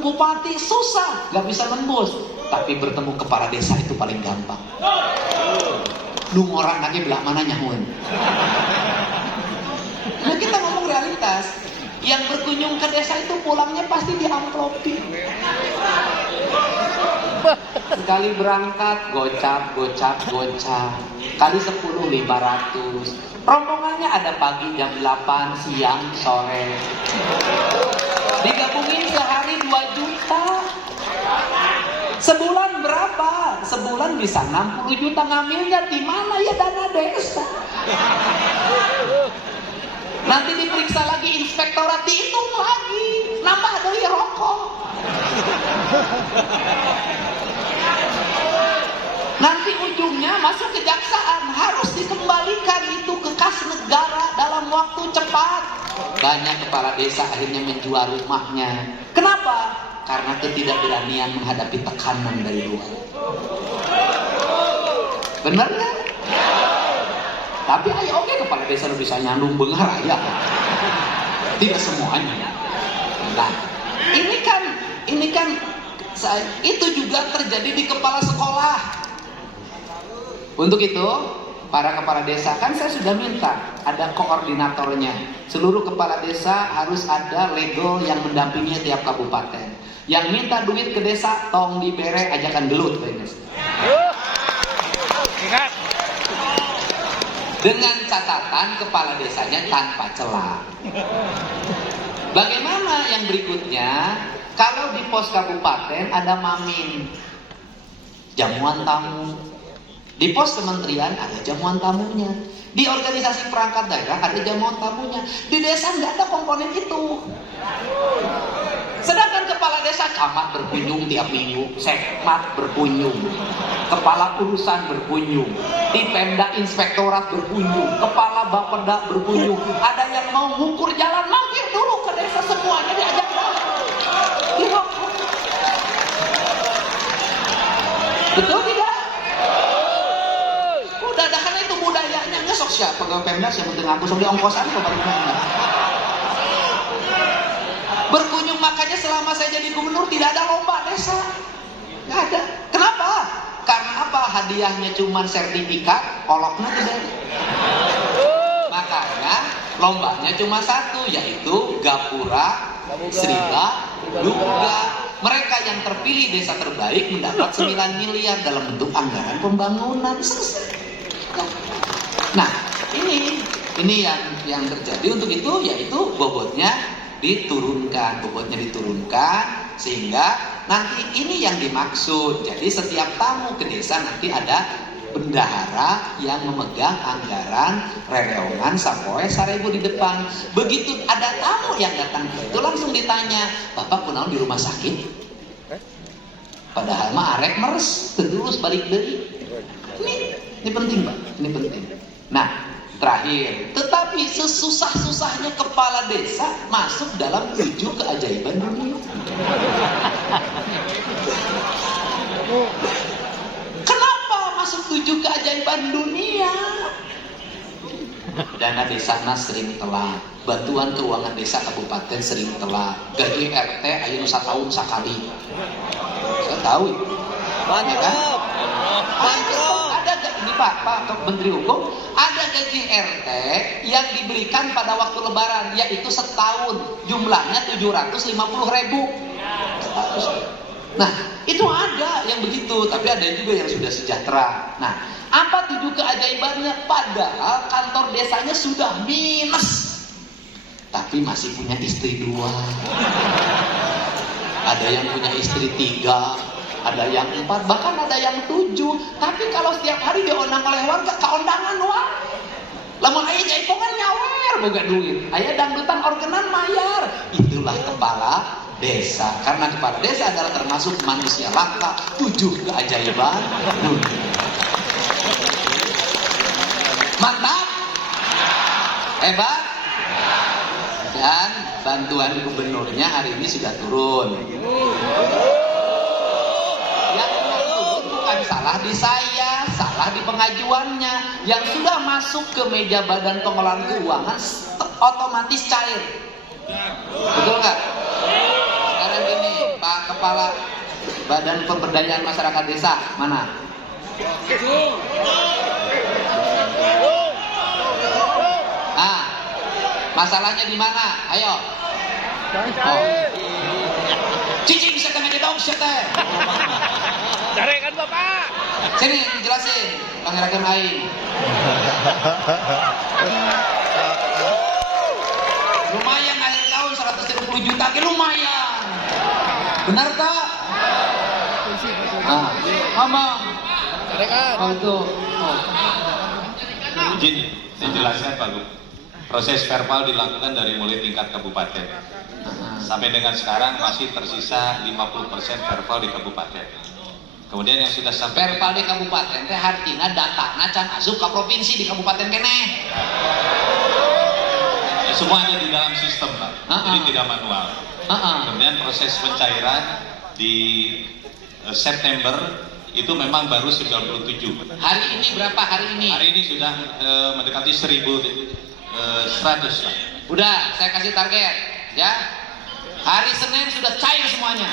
bupati susah, nggak bisa nembus. Tapi bertemu kepala desa itu paling gampang. Orang lagi belah mana nyahun. Nah, kita ngomong realitas. Yang berkunjung ke desa itu pulangnya pasti diamplopin. Sekali berangkat gocap. Kali 10 500. Rombongannya ada pagi jam 8, siang, sore. Digabungin sehari 2 juta. Sebulan berapa? Sebulan bisa 60 juta. Ngambilnya di mana ya dana desa? Nanti diperiksa lagi inspektorat, dihitung lagi. Nambah dari rokok. Nanti ujungnya masuk kejaksaan, harus dikembalikan itu ke kas negara dalam waktu cepat. Banyak kepala desa akhirnya menjual rumahnya. Kenapa? Karena ketidakberanian menghadapi tekanan dari luar. Benar nggak? Tapi ayo oke, kepala desa bisa nyandung bengar ya. Tidak semuanya. Nah, ini kan itu juga terjadi di kepala sekolah. Untuk itu, para kepala desa, kan saya sudah minta ada koordinatornya. Seluruh kepala desa harus ada legal yang mendampingi tiap kabupaten. Yang minta duit ke desa, tong dibere ajakan gelut. Ingat. Dengan catatan kepala desanya tanpa celah. Bagaimana yang berikutnya? Kalau di pos kabupaten ada mamin, jamuan tamu. Di pos kementerian ada jamuan tamunya. Di organisasi perangkat daerah ada jamuan tamunya. Di desa nggak ada komponen itu. Sedangkan kepala desa camat berkunjung tiap minggu, sekmat berkunjung, kepala urusan berkunjung, di Pemda inspektorat berkunjung, kepala Bapeda berkunjung. Ada yang mau ngukur jalan, mampir dulu ke desa, semuanya diajak datang. Betul tidak? Udah dah, kan itu budayanya. Nggak sok siapa pegawai Pemda yang penting aku sok di ongkosan ke bagaimana. Berkunjung, makanya selama saya jadi gubernur tidak ada lomba desa. Nggak ada. Kenapa? Karena apa? Hadiahnya cuma sertifikat, oloknya tidak. Makanya lombanya cuma satu, yaitu Gapura Sriba Duga. Mereka yang terpilih desa terbaik mendapat 9 miliar dalam bentuk anggaran pembangunan. Selesai. Nah, ini yang terjadi. Untuk itu yaitu bobotnya diturunkan sehingga nanti ini yang dimaksud. Jadi setiap tamu ke desa nanti ada bendahara yang memegang anggaran rereongan sapoe 1000 di depan. Begitu ada tamu yang datang itu langsung ditanya, "Bapak kunaon di rumah sakit?" Padahal mah arek meres terus balik deui. Ini penting, Pak. Ini penting. Nah, terakhir, tetapi sesusah-susahnya kepala desa masuk dalam 7 keajaiban dunia. Kenapa masuk 7 keajaiban dunia? Dana desana sering telat, bantuan keuangan desa kabupaten sering telat, gaji RT ayeuna satahun sakali. Saya tahu itu. Mantap. Ya kan? Mantap. Ada ini Pak Menteri Hukum, ada gaji RT yang diberikan pada waktu Lebaran, yaitu setahun, jumlahnya 750.000. Nah, itu ada yang begitu, tapi ada juga yang sudah sejahtera. Nah, apa 7 keajaibannya? Padahal kantor desanya sudah minus, tapi masih punya istri 2. Ada yang punya istri 3. Ada yang 4, bahkan ada yang 7. Tapi kalau setiap hari diundang oleh warga, keundangan wae. Lamun aya jaipongan nyawer boga duit. Aya dangdutan organan mayar. Itulah kepala desa. Karena kepala desa adalah termasuk manusia langka 7 keajaiban dunia. Mantap? Hebat? Dan bantuan gubernurnya hari ini sudah turun. Salah di saya, salah di pengajuannya. Yang sudah masuk ke meja Badan Pengelolaan Keuangan otomatis cair. Betul nggak? Sekarang gini, Pak Kepala Badan Pemberdayaan Masyarakat Desa mana? Ah, masalahnya di mana? Ayo. Oh. Cici bisa kena kita siapa? Carikan Bapak. Sini jelasin, Pangeran Aing. Lumayan akhir tahun 130 juta, lumayan. Benar tak? Ah, ngomong. Carikan. Oh itu. Oh. Izin, saya jelaskan Pak Gub. Proses verbal dilakukan dari mulai tingkat kabupaten. Sampai dengan sekarang masih tersisa 50% verbal di kabupaten. Kemudian yang sudah sampai Verbal di kabupaten teh artinya datana can asup ke provinsi di kabupaten keneh. ya, semua ada di dalam sistem Pak. Jadi tidak manual. Kemudian proses pencairan di September itu memang baru 97. Hari ini berapa hari ini? Hari ini sudah mendekati 1.100 Pak. Udah, saya kasih target, ya. Hari Senin sudah cair semuanya.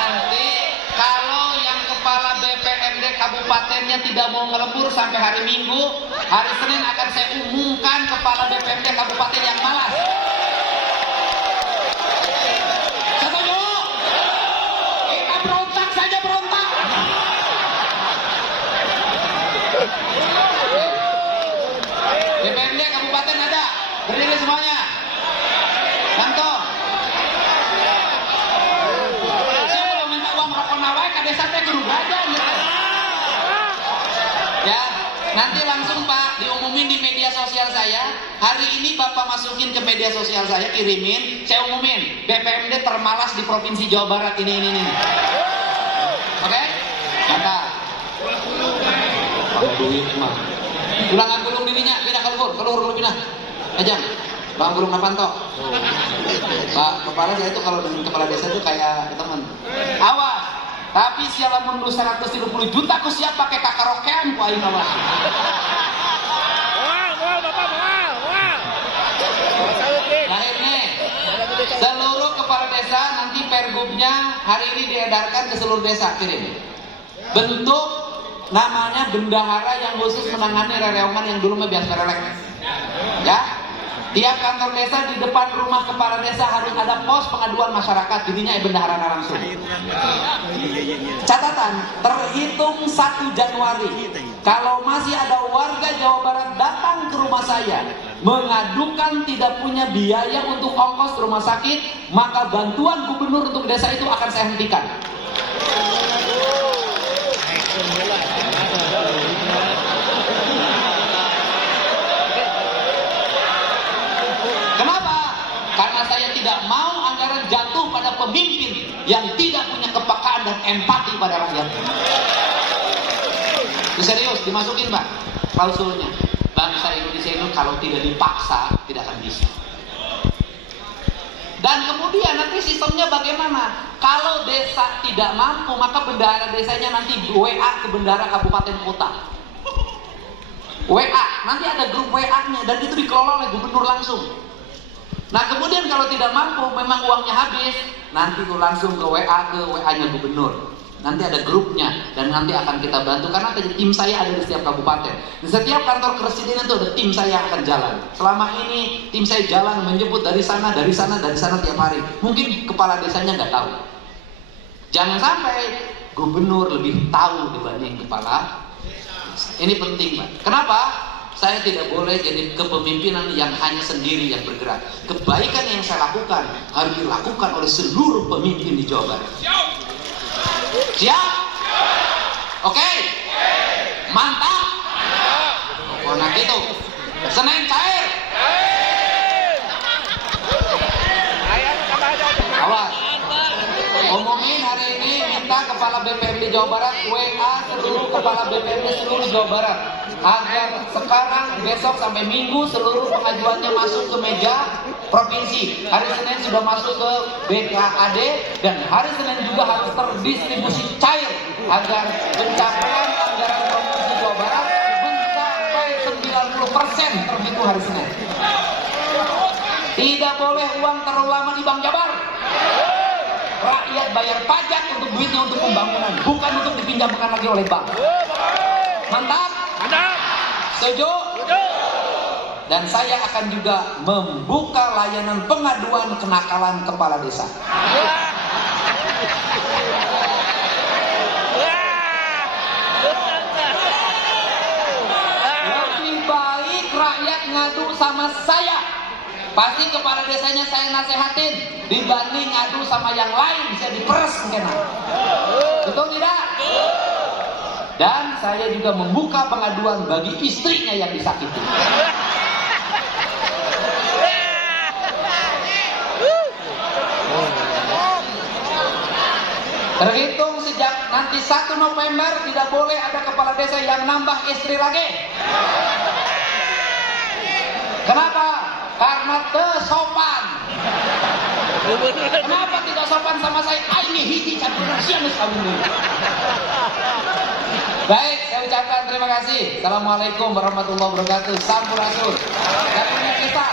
Nanti kalau yang kepala BPMD kabupatennya tidak mau ngelebur sampai hari Minggu, hari Senin akan saya umumkan kepala BPMD kabupaten yang malas. Setuju? Kita berontak saja berontak. BPMD kabupaten ada, berdiri semuanya. Kantong. Saya mau minta uang rokok nawai ke desa teh guru badan. Ya, nanti langsung Pak diumumin di media sosial saya. Hari ini Bapak masukin ke media sosial saya, kirimin, saya umumin BPMD termalas di Provinsi Jawa Barat ini. Oke? Mantap. Pakai duit mah. Ulangan gulung dirinya, pindah keluar pindah. Aja. Bang Gulung Napanto. Pak kepala saya itu kalau dengan kepala desa itu kayak teman. Awas. Tapi siapa mundur 130 juta ku siap pakai kakarokean ku aing awas. Mual Bapak, mual. Akhirnya seluruh kepala desa nanti pergubnya hari ini diedarkan ke seluruh desa, kirim. Bentuk namanya bendahara yang khusus menangani rereongan yang dulu mah biasa relek. Ya. Tiap kantor desa di depan rumah kepala desa harus ada pos pengaduan masyarakat, jadinya bendahara langsung. Catatan, terhitung 1 Januari, kalau masih ada warga Jawa Barat datang ke rumah saya mengadukan tidak punya biaya untuk ongkos rumah sakit, maka bantuan gubernur untuk desa itu akan saya hentikan. Kenapa? Karena saya tidak mau anggaran jatuh pada pemimpin yang tidak punya kepekaan dan empati pada rakyat. Itu serius, dimasukin Pak klausulnya. Bangsa Indonesia itu kalau tidak dipaksa tidak akan bisa. Dan kemudian nanti sistemnya bagaimana? Kalau desa tidak mampu, maka bendahara desanya nanti WA ke bendahara kabupaten kota. WA, nanti ada grup WA-nya dan itu dikelola oleh gubernur langsung. Nah kemudian kalau tidak mampu, memang uangnya habis, nanti itu langsung ke WA-nya gubernur. Nanti ada grupnya dan nanti akan kita bantu karena tim saya ada di setiap kabupaten. Di setiap kantor kepresidenan itu ada tim saya yang akan jalan. Selama ini tim saya jalan menjemput dari sana tiap hari. Mungkin kepala desanya nggak tahu. Jangan sampai gubernur lebih tahu dibanding kepala. Ini penting Pak. Kenapa? Saya tidak boleh jadi kepemimpinan yang hanya sendiri yang bergerak. Kebaikan yang saya lakukan harus dilakukan oleh seluruh pemimpin di Jawa Barat. Siap? Oke? Mantap? Oh, nah gitu. Senin cair. Awas. Omongin hari ini minta kepala BPMD Jawa Barat WA seluruh kepala BPMD seluruh Jawa Barat agar sekarang besok sampai Minggu seluruh pengajuannya masuk ke meja provinsi. Hari Senin sudah masuk ke BKAD dan hari Senin juga harus terdistribusi cair agar pencapaian anggaran Provinsi Jawa Barat mencapai 90% terhitung hari Senin. Tidak boleh uang terlalu lama di Bank Jabar. Rakyat bayar pajak untuk duitnya untuk pembangunan, bukan untuk dipinjamkan lagi oleh bank. Mantap? Mantap. Setuju? Dan saya akan juga membuka layanan pengaduan kenakalan kepala desa. Lebih baik rakyat ngadu sama saya. Pasti kepala desanya saya nasehatin dibanding ngadu sama yang lain, bisa diperes mungkin. Betul tidak? Dan saya juga membuka pengaduan bagi istrinya yang disakiti. Terhitung sejak nanti 1 November tidak boleh ada kepala desa yang nambah istri lagi. Kenapa? Karena tersopan. Kenapa tidak sopan sama saya? Ini hiji campuran siang kawin. Baik, saya ucapkan terima kasih. Assalamualaikum warahmatullahi wabarakatuh. Sampurasun. Dan kita